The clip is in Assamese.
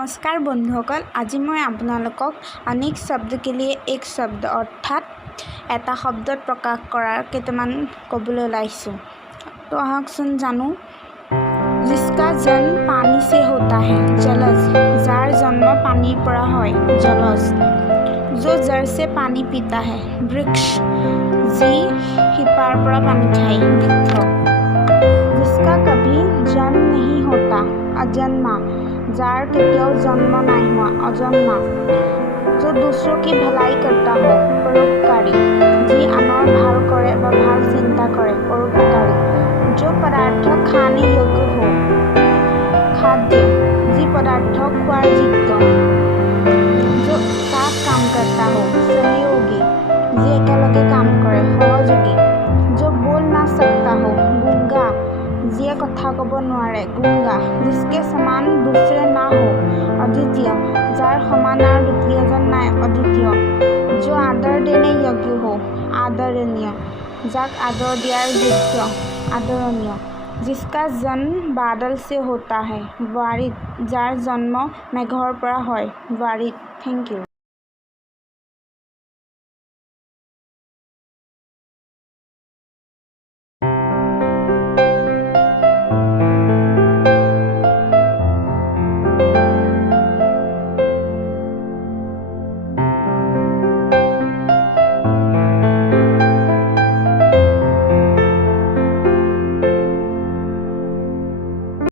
नमस्कार बंधुসকল আজি মই আপোনালোকক अनेक शब्द के लिए एक शब्द अर्थात এটা শব্দত প্ৰকাশ কৰাৰ কেইটামান ক'বলৈ ওলাইছো तो আহকচোন জানো जिसका जन्म पानी से होता है जलज जार जन्म पानी পৰা হয় जलज जो जड़ से पानी पीता है वृक्ष जी हिपार পৰা पानी खाई वृक्ष जिसका कभी जन्म नहीं होता अजन्मा जार केতিয়াও जन्म नहीं हुआ अजन्मा जो दूसरों की भलाई करता हो परोपकारी जी आनर ভাল करे বা ভাল চিন্তা करे परोपकारी जो पदार्थ खाने योग्य हो खाद्य जी पदार्थ खোৱাৰ যোগ্য जो साथ काम करता हो सहयोगी जी एकेलगे काम करे सहयोगी जो बोल ना सकता हो गूंगा जिए कथा कब নোৱাৰে गूंगा जिसके समान दूसरे ना हो अद्वितीय जार समान और द्वितीयजन নাই अद्वितीय जो आदर देने योग्य हो आदरणीय जाक आदर दियार योग्य आदरणीय जिसका जन्म बादल से होता है वारिद जार जन्म मेघर পৰা হয় वारिद थैंक यू।